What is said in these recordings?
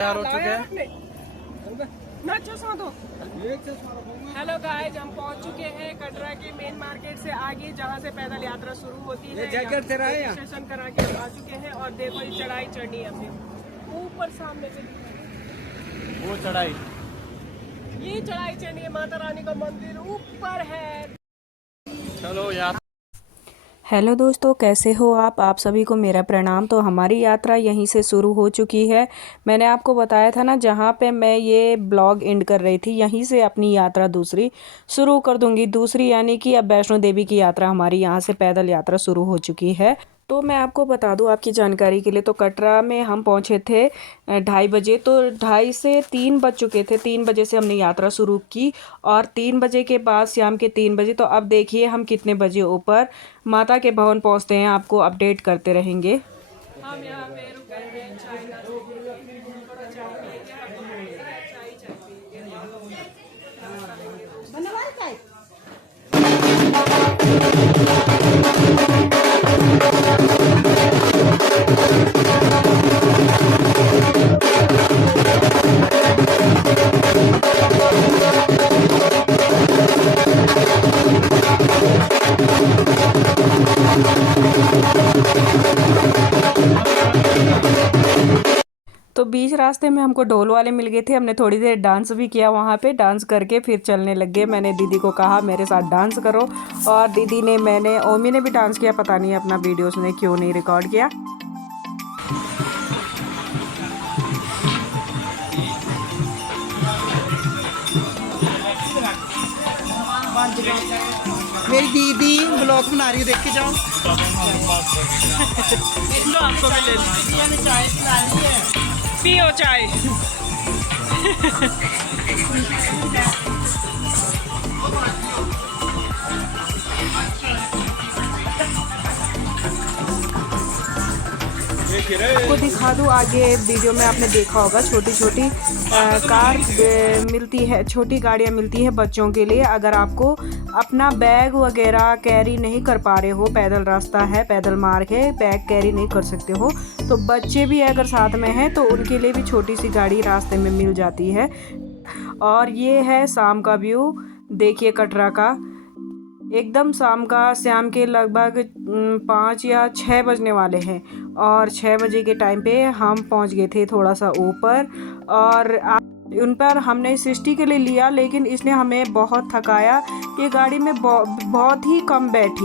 तैयार हो चुके हैं। हेलो गाइस, हम पहुंच चुके हैं कटरा के मेन मार्केट से आगे, जहां से पैदल यात्रा शुरू होती है। स्टेशन करा के हम आ चुके हैं और देखो ये चढ़ाई चढ़नी है हमें ऊपर सामने से। वो चढ़ाई, ये चढ़ाई चढ़नी है, माता रानी का मंदिर ऊपर है। चलो यार। हेलो दोस्तों, कैसे हो आप सभी को मेरा प्रणाम। तो हमारी यात्रा यहीं से शुरू हो चुकी है। मैंने आपको बताया था ना, जहाँ पे मैं ये ब्लॉग एंड कर रही थी, यहीं से अपनी यात्रा दूसरी शुरू कर दूंगी। दूसरी यानी कि अब वैष्णो देवी की यात्रा हमारी यहाँ से पैदल यात्रा शुरू हो चुकी है। तो मैं आपको बता दूं आपकी जानकारी के लिए, तो कटरा में हम पहुँचे थे 2:30 बजे। तो 2:30 से 3 बज चुके थे। 3 बजे से हमने यात्रा शुरू की और 3 बजे के बाद शाम के 3 बजे, तो अब देखिए हम कितने बजे ऊपर माता के भवन पहुंचते हैं, आपको अपडेट करते रहेंगे। हम यहाँ पे रुक गए हैं चाय नाश्ते के लिए। थोड़ा चाय पिएंगे, चाय पिएंगे। तो बीच रास्ते में हमको ढोल वाले मिल गए थे। हमने थोड़ी देर डांस भी किया वहाँ पे। डांस करके फिर चलने लग गए। मैंने दीदी को कहा मेरे साथ डांस करो, और दीदी ने, मैंने, ओमी ने भी डांस किया। पता नहीं अपना वीडियो उसने क्यों नहीं रिकॉर्ड किया। मेरी दीदी ब्लॉग बना रही है, देख के जाओ। लो आपको भी ले लो। चाय पिला रही है। पियो चाय। आपको दिखा दूँ, आगे वीडियो में आपने देखा होगा छोटी छोटी कार मिलती है, छोटी गाड़ियाँ मिलती है बच्चों के लिए। अगर आपको अपना बैग वगैरह कैरी नहीं कर पा रहे हो, पैदल रास्ता है, पैदल मार्ग है, बैग कैरी नहीं कर सकते हो, तो बच्चे भी अगर साथ में हैं तो उनके लिए भी छोटी सी गाड़ी रास्ते में मिल जाती है। और ये है शाम का व्यू, देखिए कटरा का। एकदम शाम के लगभग 5 या 6 बजने वाले हैं, और 6 बजे के टाइम पे हम पहुंच गए थे थोड़ा सा ऊपर। और उन पर हमने 60 के लिए लिया, लेकिन इसने हमें बहुत थकाया। ये गाड़ी में बहुत ही कम बैठ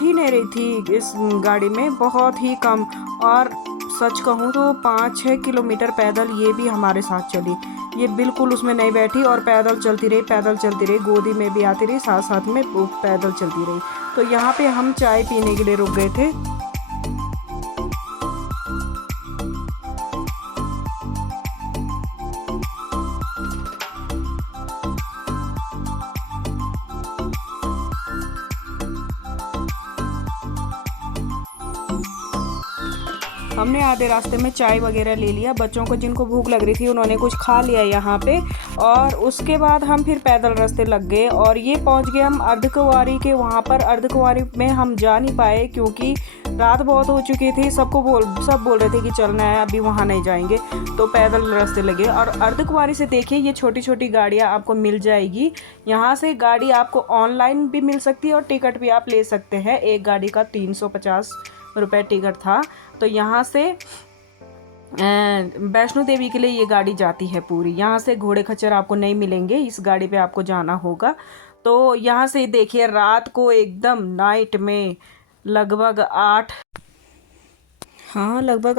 ही नहीं रही थी इस गाड़ी में, बहुत ही कम। और सच कहूँ तो 5-6 किलोमीटर पैदल ये भी हमारे साथ चली। ये बिल्कुल उसमें नहीं बैठी और पैदल चलती रही, गोदी में भी आती रही, साथ साथ में पैदल चलती रही। तो यहाँ पे हम चाय पीने के लिए रुक गए थे। हमने आधे रास्ते में चाय वगैरह ले लिया। बच्चों को जिनको भूख लग रही थी उन्होंने कुछ खा लिया यहाँ पे, और उसके बाद हम फिर पैदल रास्ते लग गए और ये पहुँच गए हम अर्धकुंवारी के वहाँ पर। अर्धकुंवारी में हम जा नहीं पाए क्योंकि रात बहुत हो चुकी थी। सब बोल रहे थे कि चलना है, अभी वहाँ नहीं जाएंगे, तो पैदल रास्ते लगे। और अर्धकुंवारी से देखिए ये छोटी छोटी गाड़ियाँ आपको मिल जाएगी। यहाँ से गाड़ी आपको ऑनलाइन भी मिल सकती है और टिकट भी आप ले सकते हैं। एक गाड़ी का 350 रुपये टिकट था। तो यहाँ से वैष्णो देवी के लिए ये गाड़ी जाती है पूरी। यहाँ से घोड़े खच्चर आपको नहीं मिलेंगे, इस गाड़ी पे आपको जाना होगा। तो यहाँ से देखिए रात को एकदम नाइट में लगभग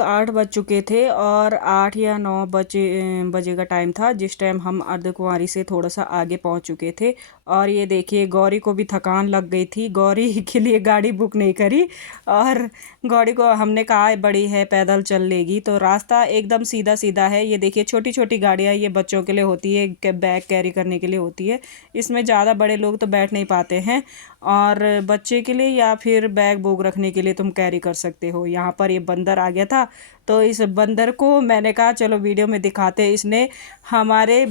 8 बज चुके थे, और 8 या 9 बजे का टाइम था जिस टाइम हम अर्धकुंवारी से थोड़ा सा आगे पहुंच चुके थे। और ये देखिए गौरी को भी थकान लग गई थी। गौरी के लिए गाड़ी बुक नहीं करी, और गौरी को हमने कहा बड़ी है, पैदल चल लेगी। तो रास्ता एकदम सीधा सीधा है। ये देखिए छोटी छोटी गाड़ियाँ, ये बच्चों के लिए होती है, बैग कैरी करने के लिए होती है। इसमें ज़्यादा बड़े लोग तो बैठ नहीं पाते हैं, और बच्चे के लिए या फिर बैग बोग रखने के लिए तुम कैरी कर सकते हो। यहाँ पर ये बंदर आ गया था तो इस बंदर को मैंने कहा चलो वीडियो में दिखाते हैं। इसने हमारे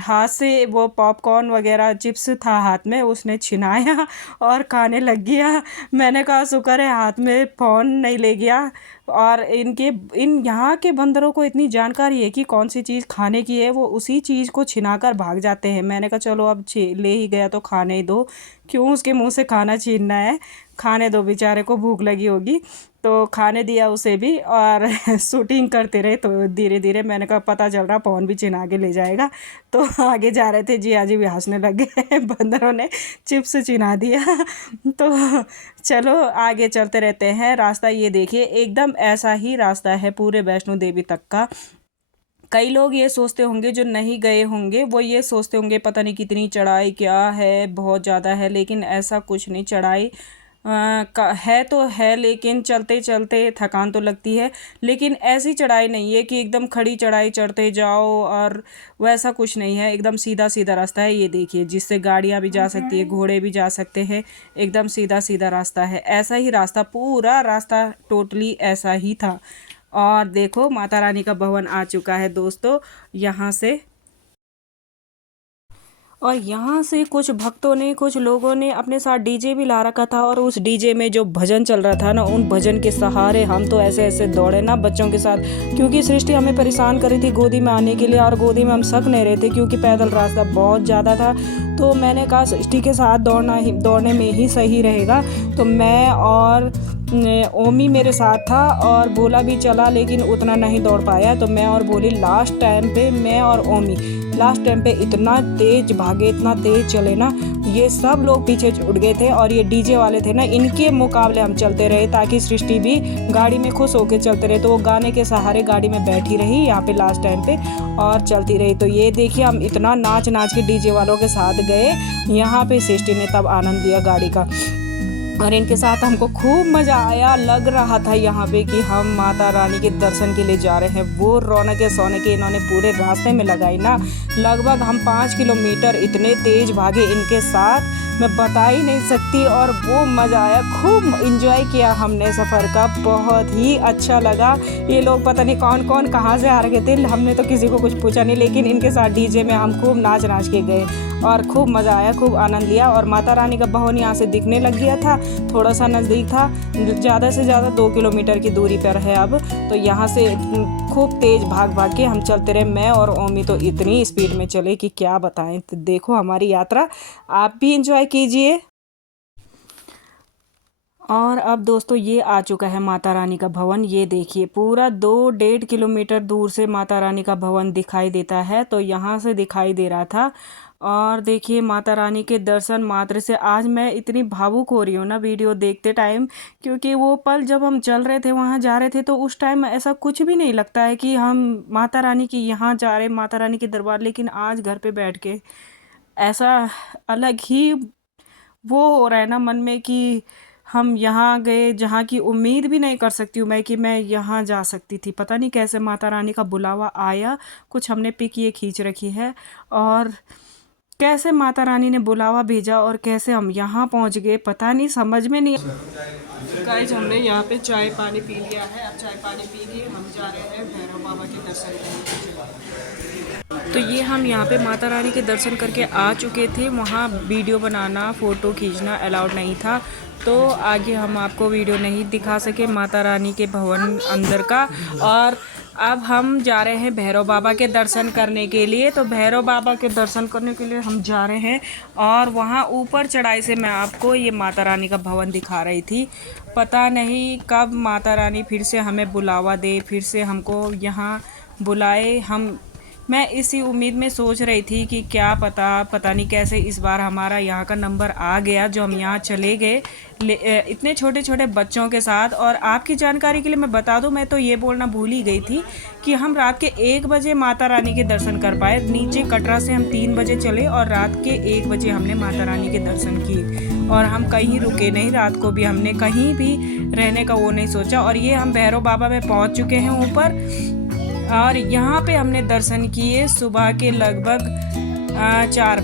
हाथ से वो पॉपकॉर्न वगैरह चिप्स था हाथ में, उसने छिनाया और खाने लग गया। मैंने कहा शुक्र है हाथ में फ़ोन नहीं ले गया। और इन यहाँ के बंदरों को इतनी जानकारी है कि कौन सी चीज़ खाने की है, वो उसी चीज़ को छिनाकर भाग जाते हैं। मैंने कहा चलो अब ले ही गया तो खाने ही दो, क्यों उसके मुंह से खाना छीनना है, खाने दो, बेचारे को भूख लगी होगी। तो खाने दिया उसे भी और शूटिंग करते रहे। तो धीरे धीरे मैंने कहा पता चल रहा फ़ोन भी छिना के ले जाएगा। तो आगे जा रहे थे, जिया जी भी हंसने लग गए, बंदरों ने चिप्स छिना दिया। तो चलो आगे चलते रहते हैं। रास्ता ये देखिए, एकदम ऐसा ही रास्ता है पूरे वैष्णो देवी तक का। कई लोग ये सोचते होंगे, जो नहीं गए होंगे वो ये सोचते होंगे पता नहीं कितनी चढ़ाई क्या है, बहुत ज़्यादा है, लेकिन ऐसा कुछ नहीं। चढ़ाई है तो है, लेकिन चलते चलते थकान तो लगती है, लेकिन ऐसी चढ़ाई नहीं है कि एकदम खड़ी चढ़ाई चढ़ते जाओ, और वैसा कुछ नहीं है। एकदम सीधा सीधा रास्ता है, ये देखिए, जिससे गाड़ियाँ भी जा सकती है, घोड़े भी जा सकते हैं। एकदम सीधा सीधा रास्ता है, ऐसा ही रास्ता, पूरा रास्ता टोटली ऐसा ही था। और देखो माता रानी का भवन आ चुका है दोस्तों यहाँ से। और यहाँ से कुछ भक्तों ने, कुछ लोगों ने अपने साथ डीजे भी ला रखा था, और उस डीजे में जो भजन चल रहा था ना, उन भजन के सहारे हम तो ऐसे ऐसे दौड़े ना बच्चों के साथ, क्योंकि सृष्टि हमें परेशान कर रही थी गोदी में आने के लिए, और गोदी में हम सक नहीं रहे थे क्योंकि पैदल रास्ता बहुत ज़्यादा था। तो मैंने कहा सृष्टि के साथ दौड़ने में ही सही रहेगा। तो मैं और ओमी मेरे साथ था, और बोला भी चला, लेकिन उतना नहीं दौड़ पाया। तो मैं और बोली लास्ट टाइम पे, मैं और ओमी लास्ट टाइम पे इतना तेज भागे, इतना तेज चले ना, ये सब लोग पीछे छूट गए थे। और ये डीजे वाले थे ना, इनके मुकाबले हम चलते रहे, ताकि सृष्टि भी गाड़ी में खुश होकर चलते रहे। तो वो गाने के सहारे गाड़ी में बैठी रही यहाँ पे लास्ट टाइम पे, और चलती रही। तो ये देखिए, हम इतना नाच नाच के डीजे वालों के साथ गए यहाँ पे। सृष्टि ने तब आनंद लिया गाड़ी का, और इनके साथ हमको खूब मज़ा आया। लग रहा था यहाँ पे कि हम माता रानी के दर्शन के लिए जा रहे हैं। वो रौनक सोने के इन्होंने पूरे रास्ते में लगाई ना, लगभग हम 5 किलोमीटर इतने तेज भागे इनके साथ, मैं बता ही नहीं सकती। और वो मज़ा आया, खूब इंजॉय किया हमने सफ़र का, बहुत ही अच्छा लगा। ये लोग पता नहीं कौन कौन कहाँ से आ रहे थे, हमने तो किसी को कुछ पूछा नहीं, लेकिन इनके साथ डीजे में हम खूब नाच नाच के गए, और खूब मज़ा आया, खूब आनंद लिया। और माता रानी का भवन यहाँ से दिखने लग गया था, थोड़ा सा नज़दीक था, ज़्यादा से ज़्यादा 2 किलोमीटर की दूरी पर है अब। तो यहाँ से खूब तेज़ भाग भाग के हम चलते रहे। मैं और ओमी तो इतनी स्पीड में चले कि क्या बताएं। तो देखो हमारी यात्रा, आप भी इंजॉय कीजिए। और अब दोस्तों ये आ चुका है माता रानी का भवन। ये देखिए, पूरा 2-1.5 किलोमीटर दूर से माता रानी का भवन दिखाई देता है। तो यहाँ से दिखाई दे रहा था। और देखिए माता रानी के दर्शन मात्र से आज मैं इतनी भावुक हो रही हूँ ना वीडियो देखते टाइम, क्योंकि वो पल जब हम चल रहे थे, वहाँ जा रहे थे, तो उस टाइम ऐसा कुछ भी नहीं लगता है कि हम माता रानी की यहाँ जा रहे, माता रानी के दरबार। लेकिन आज घर पे बैठ के ऐसा अलग ही वो हो रहा है ना मन में कि हम यहाँ गए जहाँ की उम्मीद भी नहीं कर सकती हूँ मैं कि मैं यहाँ जा सकती थी। पता नहीं कैसे माता रानी का बुलावा आया। कुछ हमने पिक ये खींच रखी है, और कैसे माता रानी ने बुलावा भेजा और कैसे हम यहाँ पहुँच गए, पता नहीं, समझ में नहीं। गाइस, हमने यहाँ पे चाय पानी पी लिया है। अब चाय पानी पी के हम जा रहे हैं भैरव बाबा के दर्शन करने। तो ये हम यहाँ पे माता रानी के दर्शन करके आ चुके थे। वहाँ वीडियो बनाना, फ़ोटो खींचना अलाउड नहीं था, तो आगे हम आपको वीडियो नहीं दिखा सके माता रानी के भवन अंदर का। और अब हम जा रहे हैं भैरव बाबा के दर्शन करने के लिए। तो भैरव बाबा के दर्शन करने के लिए हम जा रहे हैं, और वहाँ ऊपर चढ़ाई से मैं आपको ये माता रानी का भवन दिखा रही थी। पता नहीं कब माता रानी फिर से हमें बुलावा दे, फिर से हमको यहाँ बुलाए। मैं इसी उम्मीद में सोच रही थी कि क्या पता नहीं कैसे इस बार हमारा यहाँ का नंबर आ गया, जो हम यहाँ चले गए इतने छोटे छोटे बच्चों के साथ। और आपकी जानकारी के लिए मैं बता दूं, मैं तो ये बोलना भूल ही गई थी कि हम रात के 1 बजे माता रानी के दर्शन कर पाए। नीचे कटरा से हम 3 बजे चले, और रात के 1 बजे हमने माता रानी के दर्शन किए। और हम कहीं रुके नहीं, रात को भी हमने कहीं भी रहने का वो नहीं सोचा। और ये हम भैरव बाबा में पहुँच चुके हैं ऊपर, और यहाँ पे हमने दर्शन किए सुबह के लगभग 4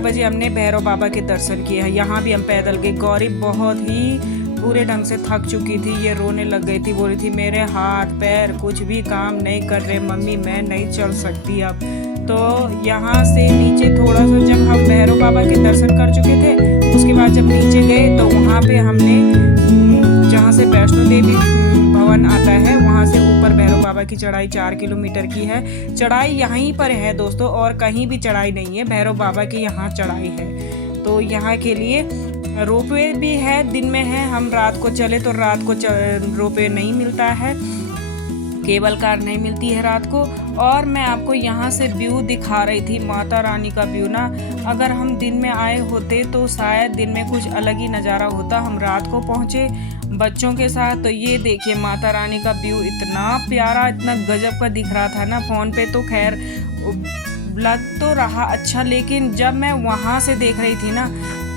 बजे हमने भैरव बाबा के दर्शन किए हैं। यहाँ भी हम पैदल गए। गौरी बहुत ही पूरे ढंग से थक चुकी थी, ये रोने लग गई थी, बोल रही थी मेरे हाथ पैर कुछ भी काम नहीं कर रहे मम्मी, मैं नहीं चल सकती अब। तो यहाँ से नीचे थोड़ा सा जब हम भैरव बाबा के दर्शन कर चुके थे, उसके बाद जब नीचे गए तो वहाँ पे हमने जहाँ से वैष्णो देवी भवन आता है वहाँ से ऊपर भैरव बाबा की चढ़ाई 4 किलोमीटर की है। चढ़ाई यहीं पर है दोस्तों, और कहीं भी चढ़ाई नहीं है, भैरव बाबा की यहाँ चढ़ाई है। तो यहाँ के लिए रोपवे भी है, दिन में है, हम रात को चले तो रात को रोपवे नहीं मिलता है, केबल कार नहीं मिलती है रात को। और मैं आपको यहाँ से व्यू दिखा रही थी, माता रानी का व्यू ना, अगर हम दिन में आए होते तो शायद दिन में कुछ अलग ही नज़ारा होता। हम रात को पहुँचे बच्चों के साथ, तो ये देखिए माता रानी का व्यू इतना प्यारा, इतना गजब का दिख रहा था ना। फ़ोन पे तो खैर लग तो रहा अच्छा, लेकिन जब मैं वहाँ से देख रही थी ना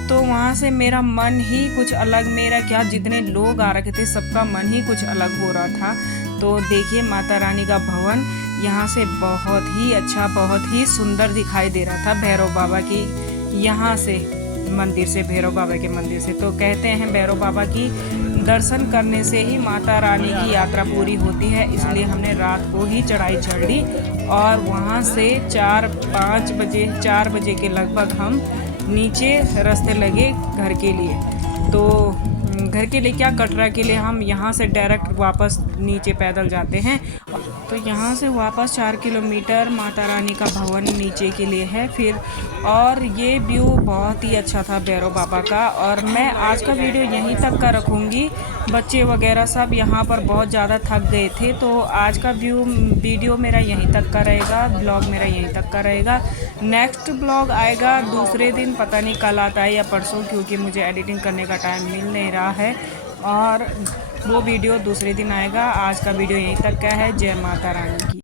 तो वहाँ से मेरा मन ही कुछ अलग, मेरा क्या जितने लोग आ रखे थे सबका मन ही कुछ अलग हो रहा था। तो देखिए माता रानी का भवन यहाँ से बहुत ही अच्छा, बहुत ही सुंदर दिखाई दे रहा था भैरव बाबा की यहाँ से मंदिर से, भैरव बाबा के मंदिर से। तो कहते हैं भैरव बाबा की दर्शन करने से ही माता रानी की यात्रा पूरी होती है, इसलिए हमने रात को ही चढ़ाई चढ़ ली और वहाँ से 4 बजे के लगभग हम नीचे रास्ते लगे घर के लिए। तो घर के लिए क्या, कटरा के लिए हम यहाँ से डायरेक्ट वापस नीचे पैदल जाते हैं। तो यहाँ से वापस 4 किलोमीटर माता रानी का भवन नीचे के लिए है फिर। और ये व्यू बहुत ही अच्छा था भैरव बाबा का। और मैं आज का वीडियो यहीं तक का रखूँगी, बच्चे वगैरह सब यहाँ पर बहुत ज़्यादा थक गए थे, तो आज का वीडियो मेरा यहीं तक का रहेगा, ब्लॉग मेरा यहीं तक का रहेगा। नेक्स्ट ब्लॉग आएगा दूसरे दिन, पता नहीं कल आता है या परसों, क्योंकि मुझे एडिटिंग करने का टाइम मिल नहीं रहा है, और वो वीडियो दूसरे दिन आएगा। आज का वीडियो यहीं तक का है। जय माता रानी।